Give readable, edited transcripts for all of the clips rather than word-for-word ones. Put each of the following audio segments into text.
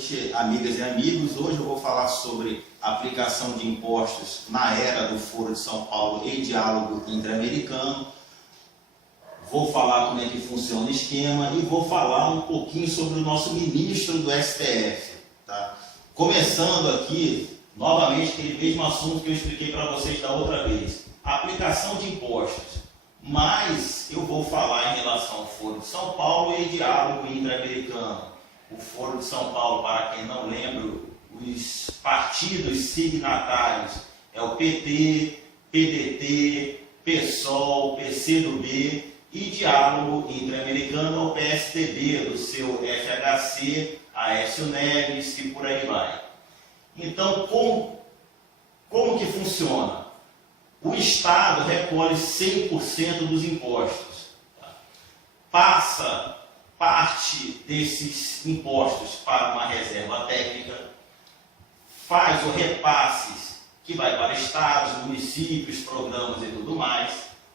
noite, amigas e amigos. Hoje eu vou falar sobre aplicação de impostos na era do Foro de São Paulo e diálogo interamericano. Vou falar como é que funciona o esquema e vou falar um pouquinho sobre o nosso ministro do STF. Tá? Começando aqui, novamente, aquele mesmo assunto que eu expliquei para vocês da outra vez. Aplicação de impostos. Mas eu vou falar em relação ao Foro de São Paulo e diálogo interamericano. O Foro de São Paulo, para quem não lembra, os partidos signatários é o PT, PDT, PSOL, PCdoB e diálogo interamericano é o PSDB, do seu FHC, Aécio Neves e por aí vai. Então, como que funciona? O Estado recolhe 100% dos impostos. Passa parte desses impostos para uma reserva técnica, faz o repasse que vai para estados, municípios, programas e tudo mais.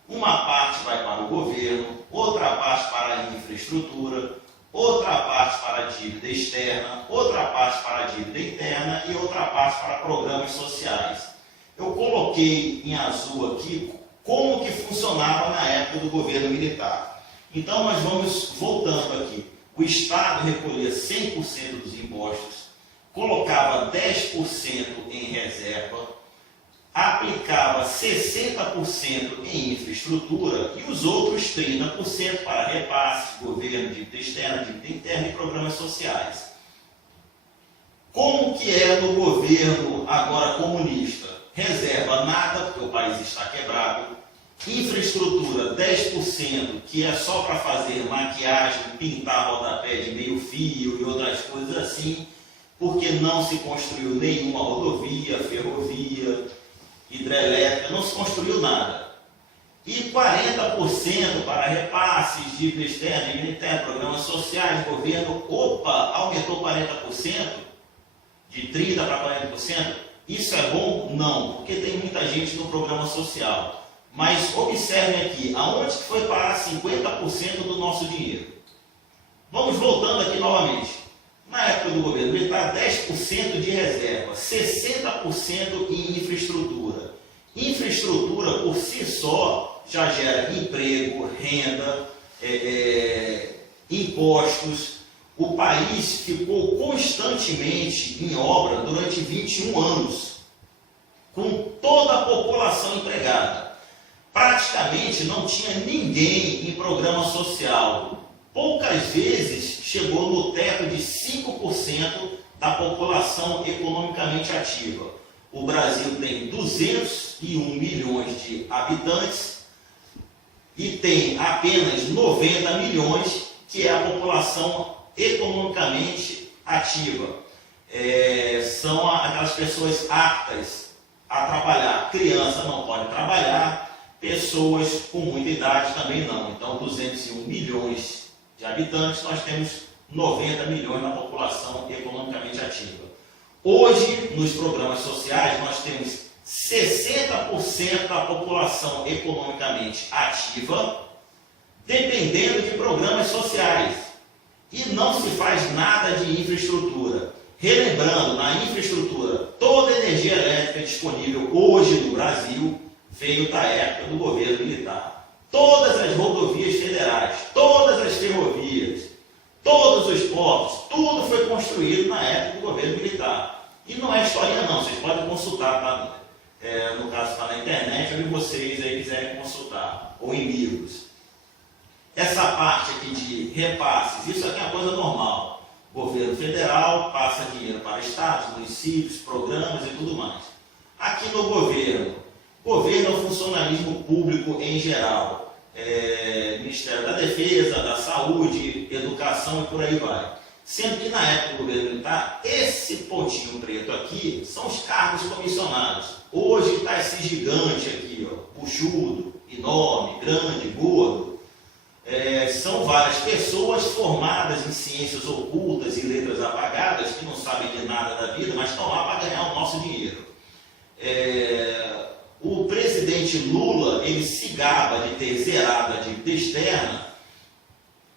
Uma parte vai para o governo, outra parte para a infraestrutura, outra parte para a dívida externa, outra parte para a dívida interna e outra parte para programas sociais. Eu coloquei em azul aqui como que funcionava na época do governo militar. Então nós vamos voltando aqui. O Estado recolhia 100% dos impostos, colocava 10% em reserva, aplicava 60% em infraestrutura e os outros 30% para repasse, governo, dívida externa, dívida interna e programas sociais. Como que é no governo agora comunista? Reserva nada, porque o país está quebrado. Infraestrutura 10%, que é só para fazer maquiagem, pintar rodapé de meio fio e outras coisas assim, porque não se construiu nenhuma rodovia, ferrovia, hidrelétrica, não se construiu nada. E 40% para repasses, dívida externa, dívida interna, programas sociais, governo, aumentou 40%, de 30% para 40%. Isso é bom? Não, porque tem muita gente no programa social. Mas observem aqui, aonde que foi parar 50% do nosso dinheiro? Vamos voltando aqui novamente. Na época do governo militar, 10% de reserva, 60% em infraestrutura. Infraestrutura, por si só, já gera emprego, renda, impostos. O país ficou constantemente em obra durante 21 anos, com toda a população empregada. Praticamente não tinha ninguém em programa social. Poucas vezes chegou no teto de 5% da população economicamente ativa. O Brasil tem 201 milhões de habitantes e tem apenas 90 milhões, que é a população economicamente ativa. São aquelas pessoas aptas a trabalhar. Criança não pode trabalhar, pessoas com muita idade também não. Então, 201 milhões de habitantes, nós temos 90 milhões na população economicamente ativa. Hoje, nos programas sociais, nós temos 60% da população economicamente ativa, dependendo de programas sociais. E não se faz nada de infraestrutura. Relembrando, na infraestrutura, toda a energia elétrica disponível hoje no Brasil veio da época do governo militar. Todas as rodovias federais, todas as ferrovias, todos os portos, tudo foi construído na época do governo militar. E não é historinha não, vocês podem consultar, no caso está na internet, onde vocês aí quiserem consultar, ou em livros. Essa parte aqui de repasses, isso aqui é uma coisa normal. Governo federal passa dinheiro para estados, municípios, programas e tudo mais. Aqui no governo é o funcionalismo público em geral. Ministério da Defesa, da Saúde, Educação e por aí vai. Sendo que na época do governo militar, esse pontinho preto aqui são os cargos comissionados. Hoje está esse gigante aqui, ó, puxudo, enorme, grande, gordo. São várias pessoas formadas em ciências ocultas e letras apagadas, que não sabem de nada da vida, mas estão lá para ganhar o nosso dinheiro. O presidente Lula, ele se gaba de ter zerado a dívida externa,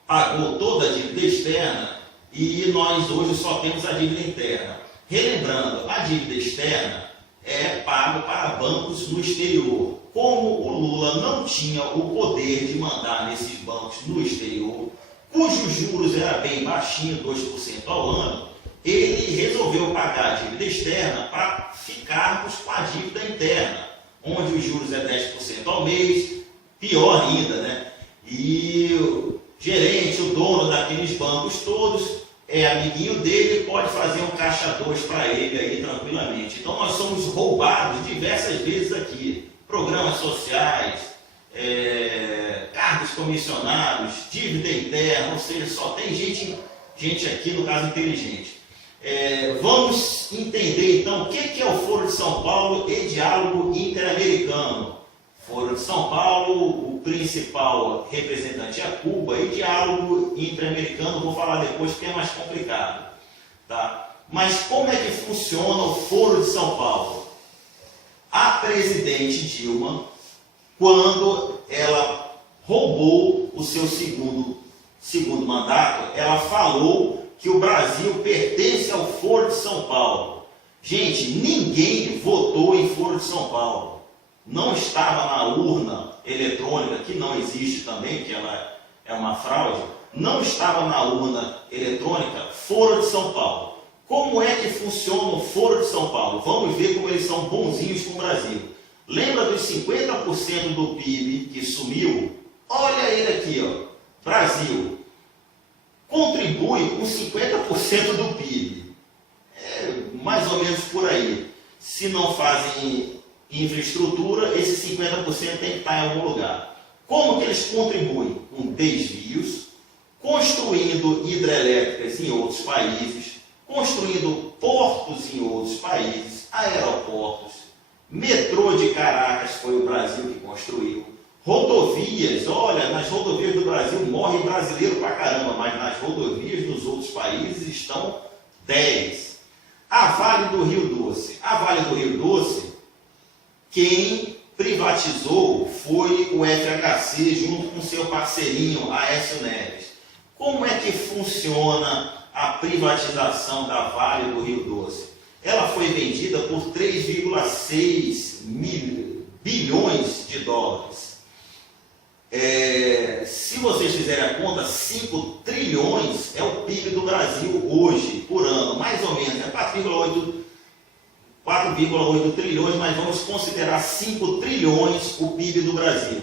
pagou toda a dívida externa e nós hoje só temos a dívida interna. Relembrando, a dívida externa é paga para bancos no exterior. Como o Lula não tinha o poder de mandar nesses bancos no exterior, cujos juros era bem baixinho, 2% ao ano, ele resolveu pagar a dívida externa para ficarmos com a dívida interna, onde os juros é 10% ao mês, pior ainda, né? E o gerente, o dono daqueles bancos todos, é amiguinho dele, pode fazer um caixa 2 para ele aí tranquilamente. Então nós somos roubados diversas vezes aqui. Programas sociais, cargos comissionados, dívida interna, ou seja, só tem gente aqui, no caso, inteligente. Vamos entender então o que é o Foro de São Paulo e diálogo interamericano. Foro de São Paulo, o principal representante é Cuba, e diálogo interamericano, vou falar depois porque é mais complicado. Tá? Mas como é que funciona o Foro de São Paulo? A presidente Dilma, quando ela roubou o seu segundo mandato, ela falou que o Brasil pertence ao Foro de São Paulo. Gente, ninguém votou em Foro de São Paulo. Não estava na urna eletrônica, que não existe também, que ela é uma fraude, não estava na urna eletrônica Foro de São Paulo. Como é que funciona o Foro de São Paulo? Vamos ver como eles são bonzinhos com o Brasil. Lembra dos 50% do PIB que sumiu? Olha ele aqui, ó. Brasil contribui com 50% do PIB. É mais ou menos por aí. Se não fazem infraestrutura, esse 50% tem que estar em algum lugar. Como que eles contribuem? Com desvios, construindo hidrelétricas em outros países, construindo portos em outros países, aeroportos, metrô de Caracas foi o Brasil que construiu, rodovias, olha, nas rodovias do Brasil morre brasileiro pra caramba, mas nas rodovias dos outros países estão 10. A Vale do Rio Doce. A Vale do Rio Doce, quem privatizou foi o FHC junto com seu parceirinho Aécio Neves. Como é que funciona a privatização da Vale do Rio Doce? Ela foi vendida por 3,6 bilhões de dólares. Se vocês fizerem a conta, 5 trilhões é o PIB do Brasil hoje, por ano, mais ou menos, é 4,8 trilhões, mas vamos considerar 5 trilhões o PIB do Brasil.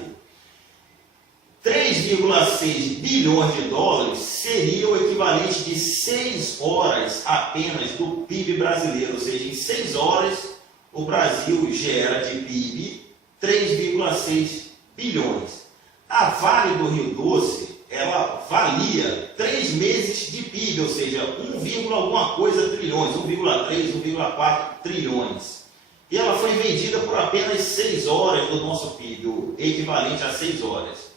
3,6 bilhões de dólares seria o equivalente de 6 horas apenas do PIB brasileiro, ou seja, em 6 horas o Brasil gera de PIB 3,6 bilhões. A Vale do Rio Doce, ela valia 3 meses de PIB, ou seja, 1, alguma coisa trilhões, 1,3, 1,4 trilhões. E ela foi vendida por apenas 6 horas do nosso PIB, o equivalente a 6 horas.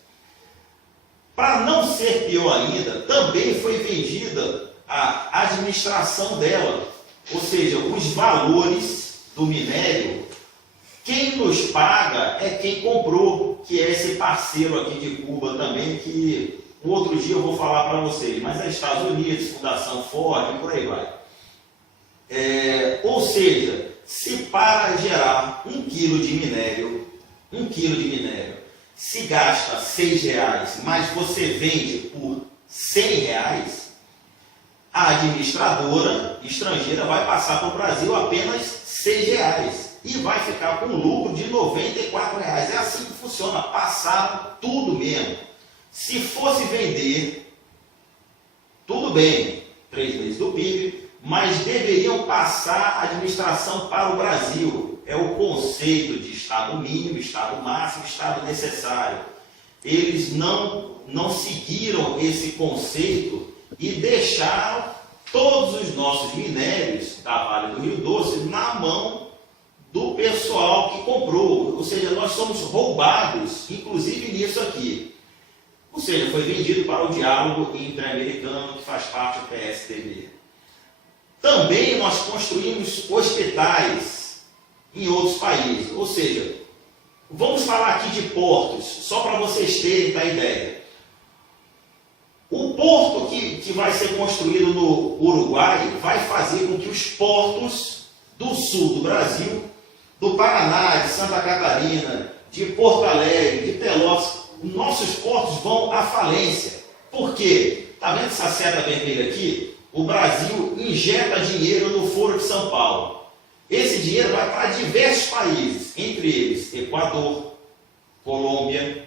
Para não ser pior ainda, também foi vendida a administração dela, ou seja, os valores do minério. Quem nos paga é quem comprou, que é esse parceiro aqui de Cuba também, que um outro dia eu vou falar para vocês, mas é Estados Unidos, Fundação Ford, e por aí vai. Ou seja, se para gerar 1 quilo de minério, se gasta R$6, mas você vende por R$100, a administradora estrangeira vai passar para o Brasil apenas R$6 e vai ficar com um lucro de R$94. É assim que funciona, passaram tudo mesmo. Se fosse vender, tudo bem, 3 meses do PIB, mas deveriam passar a administração para o Brasil. É o conceito de Estado mínimo, Estado máximo, Estado necessário. Eles não seguiram esse conceito e deixaram todos os nossos minérios da Vale do Rio Doce na mão do pessoal que comprou. Ou seja, nós somos roubados, inclusive nisso aqui. Ou seja, foi vendido para o diálogo interamericano, que faz parte do PSDB. Também nós construímos hospitais em outros países, ou seja, vamos falar aqui de portos, só para vocês terem a ideia. O porto que vai ser construído no Uruguai vai fazer com que os portos do sul do Brasil, do Paraná, de Santa Catarina, de Porto Alegre, de Pelotas, nossos portos vão à falência. Por quê? Está vendo essa seta vermelha aqui? O Brasil injeta dinheiro no Foro de São Paulo. Esse dinheiro vai para diversos países, entre eles Equador, Colômbia,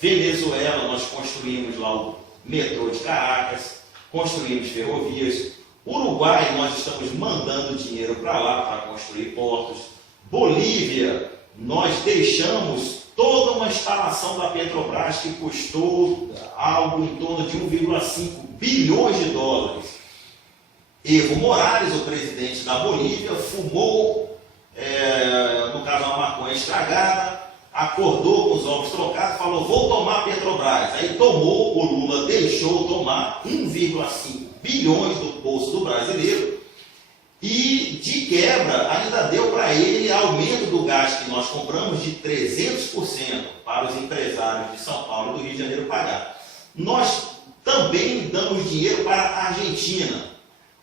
Venezuela. Nós construímos lá o metrô de Caracas, construímos ferrovias. Uruguai, nós estamos mandando dinheiro para lá para construir portos. Bolívia, nós deixamos toda uma instalação da Petrobras que custou algo em torno de 1,5 bilhões de dólares. Evo Morales, o presidente da Bolívia, fumou, no caso, uma maconha estragada, acordou com os ovos trocados, falou, vou tomar a Petrobras. Aí tomou, o Lula deixou tomar 1,5 bilhões do bolso do brasileiro e, de quebra, ainda deu para ele aumento do gás que nós compramos de 300% para os empresários de São Paulo e do Rio de Janeiro pagar. Nós também damos dinheiro para a Argentina.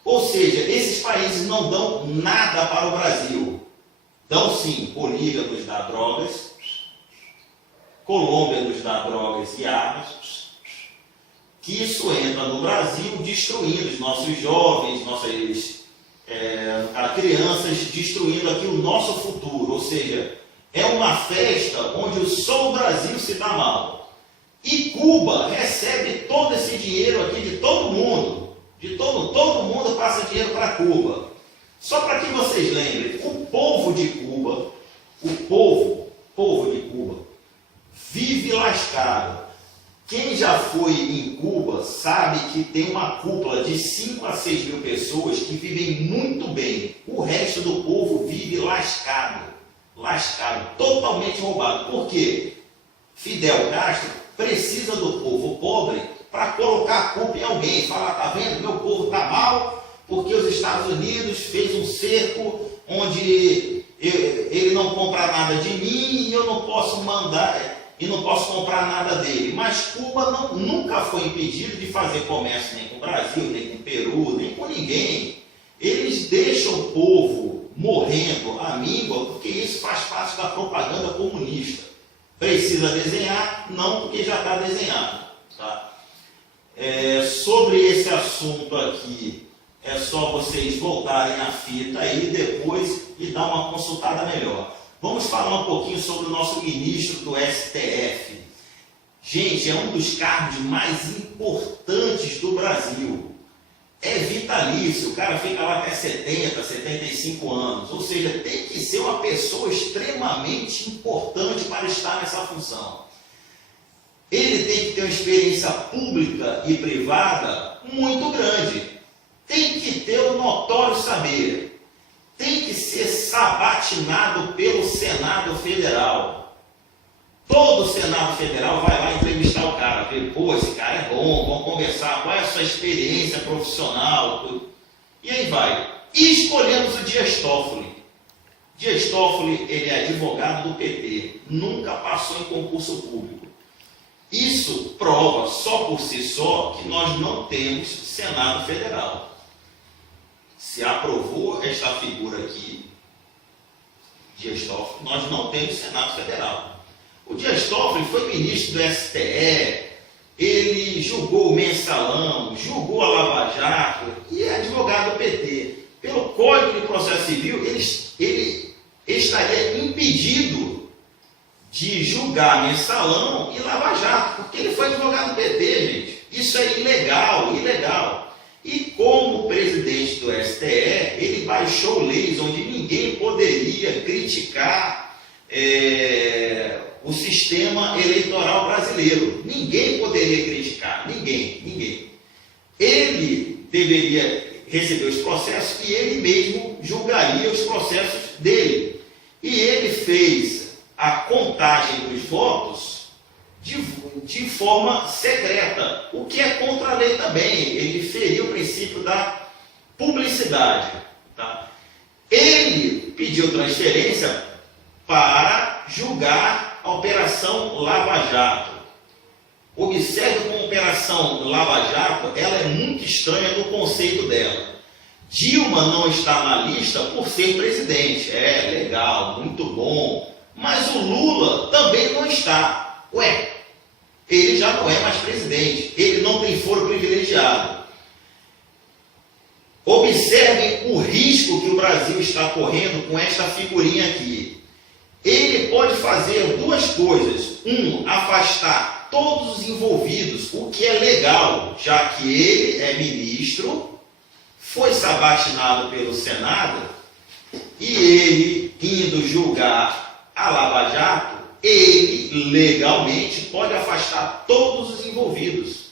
Ou seja, esses países não dão nada para o Brasil. Dão sim, Bolívia nos dá drogas, Colômbia nos dá drogas e armas, que isso entra no Brasil destruindo os nossos jovens, nossas crianças, destruindo aqui o nosso futuro. Ou seja, é uma festa onde só o Brasil se dá mal. E Cuba recebe todo esse dinheiro aqui de todo mundo. Todo mundo passa dinheiro para Cuba. Só para que vocês lembrem, o povo de Cuba, vive lascado. Quem já foi em Cuba sabe que tem uma cúpula de 5 a 6 mil pessoas que vivem muito bem. O resto do povo vive lascado, totalmente roubado. Por quê? Fidel Castro precisa do povo pobre para colocar a culpa em alguém. Falar, tá vendo, meu povo está mal, porque os Estados Unidos fez um cerco onde ele não compra nada de mim e eu não posso mandar e não posso comprar nada dele. Mas Cuba nunca foi impedido de fazer comércio nem com o Brasil, nem com o Peru, nem com ninguém. Eles deixam o povo morrendo à míngua porque isso faz parte da propaganda comunista. Precisa desenhar? Não, porque já está desenhado. Tá? Sobre esse assunto aqui, é só vocês voltarem a fita aí depois e dar uma consultada melhor. Vamos falar um pouquinho sobre o nosso ministro do STF. Gente, é um dos cargos mais importantes do Brasil. É vitalício, o cara fica lá até 70, 75 anos. Ou seja, tem que ser uma pessoa extremamente importante para estar nessa função. Ele tem que ter uma experiência pública e privada muito grande. Tem que ter o notório saber. Tem que ser sabatinado pelo Senado Federal. Todo o Senado Federal vai lá entrevistar o cara. Ver, pô, esse cara é bom, vamos conversar, qual é a sua experiência profissional. Tudo. E aí vai. E escolhemos o Dias Toffoli. Dias Toffoli, ele é advogado do PT. Nunca passou em concurso público. Isso prova, só por si só, que nós não temos Senado Federal. Se aprovou esta figura aqui, Dias Toffoli, nós não temos Senado Federal. O Dias Toffoli foi ministro do STE, ele julgou o Mensalão, julgou a Lava Jato e é advogado do PT. Pelo Código de Processo Civil, ele estaria impedido de julgar Mensalão e Lava Jato, porque ele foi advogado do PT, gente. Isso é ilegal. E como presidente do STE, ele baixou leis onde ninguém poderia criticar o sistema eleitoral brasileiro. Ninguém poderia criticar, ninguém. Ele deveria receber os processos e ele mesmo julgaria os processos dele. E ele fez a contagem dos votos de forma secreta, o que é contra a lei também. Ele feriu o princípio da publicidade. Tá? Ele pediu transferência para julgar a Operação Lava Jato. Observe como a Operação Lava Jato, ela é muito estranha no conceito dela. Dilma não está na lista por ser presidente. É, legal, muito bom. Mas o Lula também não está. Ué, ele já não é mais presidente. Ele não tem foro privilegiado. Observem o risco que o Brasil está correndo com esta figurinha aqui. Ele pode fazer duas coisas. Afastar todos os envolvidos, o que é legal, já que ele é ministro, foi sabatinado pelo Senado, e ele, indo julgar a Lava Jato, ele legalmente pode afastar todos os envolvidos.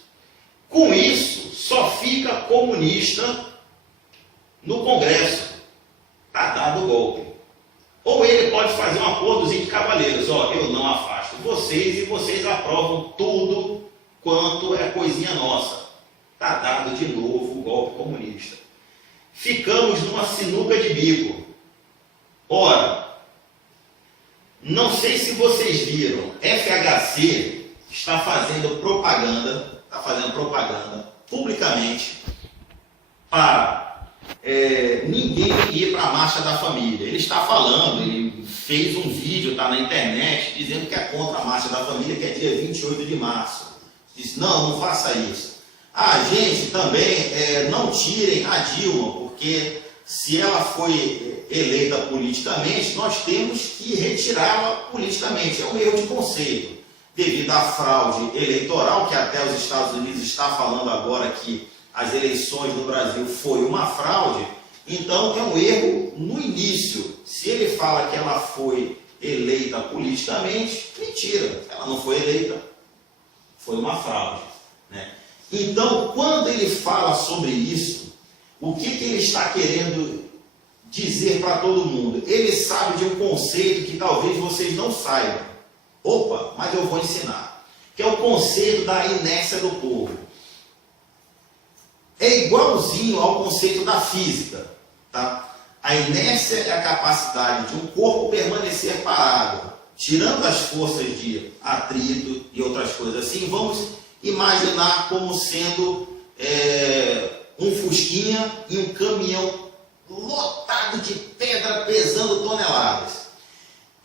Com isso, só fica comunista no Congresso. Está dado o golpe. Ou ele pode fazer um acordozinho de cavaleiros. Eu não afasto vocês e vocês aprovam tudo quanto é coisinha nossa. Está dado de novo o golpe comunista. Ficamos numa sinuca de bico. Ora, não sei se vocês viram, FHC está fazendo propaganda publicamente para ninguém ir para a Marcha da Família. Ele está falando, ele fez um vídeo, está na internet, dizendo que é contra a Marcha da Família, que é dia 28 de março. Diz, não faça isso. Gente, também não tirem a Dilma, porque se ela foi eleita politicamente, nós temos que retirá-la politicamente. É um erro de conceito. Devido à fraude eleitoral, que até os Estados Unidos está falando agora que as eleições no Brasil foi uma fraude, então é um erro no início. Se ele fala que ela foi eleita politicamente, mentira, ela não foi eleita, foi uma fraude, né? Então, quando ele fala sobre isso, o que ele está querendo dizer para todo mundo? Ele sabe de um conceito que talvez vocês não saibam. Opa, mas eu vou ensinar. Que é o conceito da inércia do povo. É igualzinho ao conceito da física, tá? A inércia é a capacidade de um corpo permanecer parado, tirando as forças de atrito e outras coisas assim. Vamos imaginar como sendo um fusquinha e um caminhão lotado de pedra pesando toneladas.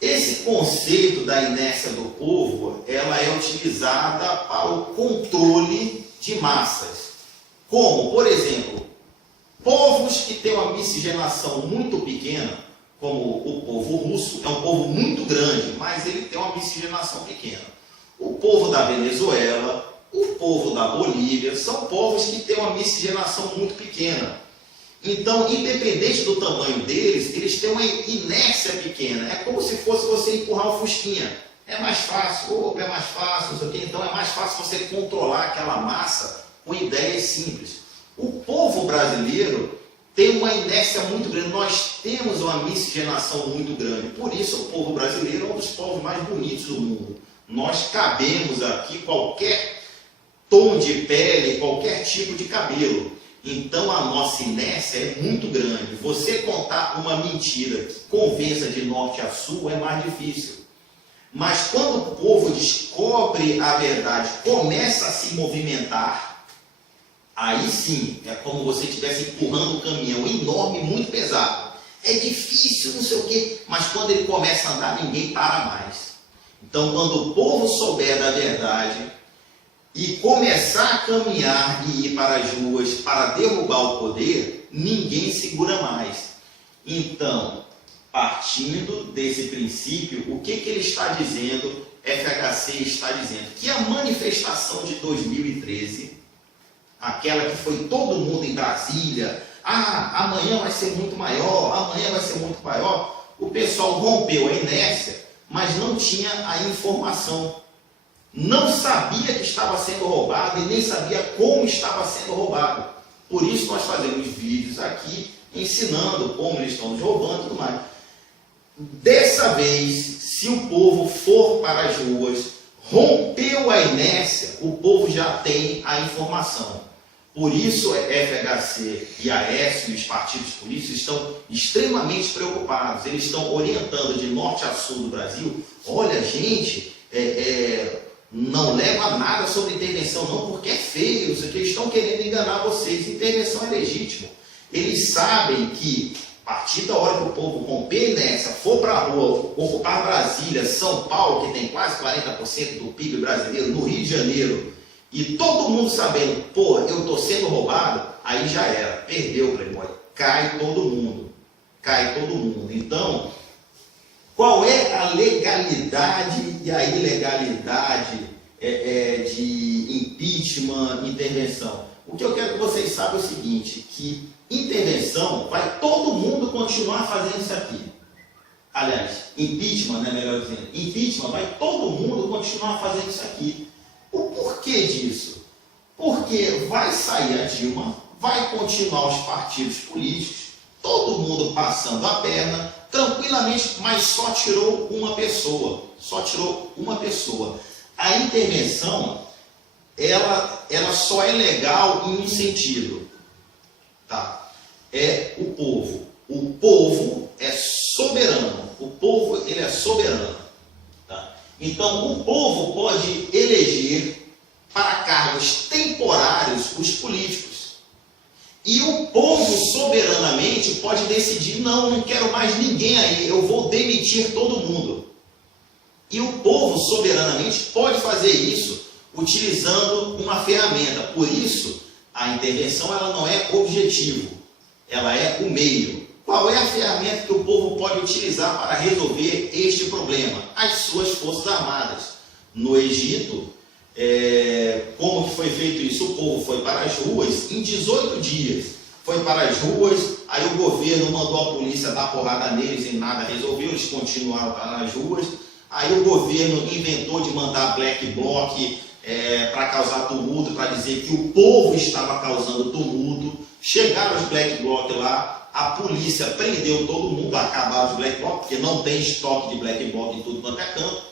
Esse conceito da inércia do povo, ela é utilizada para o controle de massas. Como, por exemplo, povos que têm uma miscigenação muito pequena, como o povo russo, é um povo muito grande, mas ele tem uma miscigenação pequena. O povo da Venezuela, o povo da Bolívia, são povos que têm uma miscigenação muito pequena. Então, independente do tamanho deles, eles têm uma inércia pequena. É como se fosse você empurrar um fusquinha. É mais fácil, não sei o quê. Então é mais fácil você controlar aquela massa com ideias simples. O povo brasileiro tem uma inércia muito grande. Nós temos uma miscigenação muito grande. Por isso o povo brasileiro é um dos povos mais bonitos do mundo. Nós cabemos aqui qualquer tom de pele, qualquer tipo de cabelo. Então a nossa inércia é muito grande. Você contar uma mentira que convença de norte a sul é mais difícil. Mas quando o povo descobre a verdade, começa a se movimentar, aí sim, é como você estivesse empurrando um caminhão enorme, muito pesado. É difícil, não sei o quê, mas quando ele começa a andar, ninguém para mais. Então, quando o povo souber da verdade e começar a caminhar e ir para as ruas para derrubar o poder, ninguém segura mais. Então, partindo desse princípio, o que ele está dizendo, FHC está dizendo? Que a manifestação de 2013, aquela que foi todo mundo em Brasília, amanhã vai ser muito maior, o pessoal rompeu a inércia, mas não tinha a informação. Não sabia que estava sendo roubado e nem sabia como estava sendo roubado. Por isso nós fazemos vídeos aqui ensinando como eles estão nos roubando e tudo mais. Dessa vez, se o povo for para as ruas, rompeu a inércia, o povo já tem a informação. Por isso, a FHC e a Aécio e os partidos políticos estão extremamente preocupados. Eles estão orientando de norte a sul do Brasil. Olha, gente, Não leva nada sobre intervenção, não, porque é feio, isso aqui, eles estão querendo enganar vocês. Intervenção é legítimo. Eles sabem que, a partir da hora que o povo romper nessa, for para a rua, ocupar Brasília, São Paulo, que tem quase 40% do PIB brasileiro, no Rio de Janeiro, e todo mundo sabendo, pô, eu estou sendo roubado, aí já era, perdeu o Playboy. Cai todo mundo. Cai todo mundo. Então, qual é a legalidade e a ilegalidade de impeachment, intervenção? O que eu quero que vocês saibam é o seguinte, que intervenção vai todo mundo continuar fazendo isso aqui. Aliás, impeachment, né, melhor dizendo, impeachment vai todo mundo continuar fazendo isso aqui. O porquê disso? Porque vai sair a Dilma, vai continuar os partidos políticos, todo mundo passando a perna, tranquilamente, mas só tirou uma pessoa. Só tirou uma pessoa. A intervenção, ela só é legal em um sentido. Tá? É o povo. O povo é soberano. O povo, ele é soberano. Tá? Então, o povo pode eleger para cargos temporários os políticos. E o povo soberanamente pode decidir, não quero mais ninguém aí, eu vou demitir todo mundo. E o povo soberanamente pode fazer isso utilizando uma ferramenta. Por isso, a intervenção ela não é objetivo, ela é o meio. Qual é a ferramenta que o povo pode utilizar para resolver este problema? As suas forças armadas. No Egito, como que foi feito isso? O povo foi para as ruas em 18 dias. Foi para as ruas, aí o governo mandou a polícia dar porrada neles e nada resolveu, eles continuaram nas ruas. Aí o governo inventou de mandar black bloc para causar tumulto, para dizer que o povo estava causando tumulto. Chegaram os black bloc lá, a polícia prendeu todo mundo, acabaram os black bloc, porque não tem estoque de black bloc em tudo quanto é canto.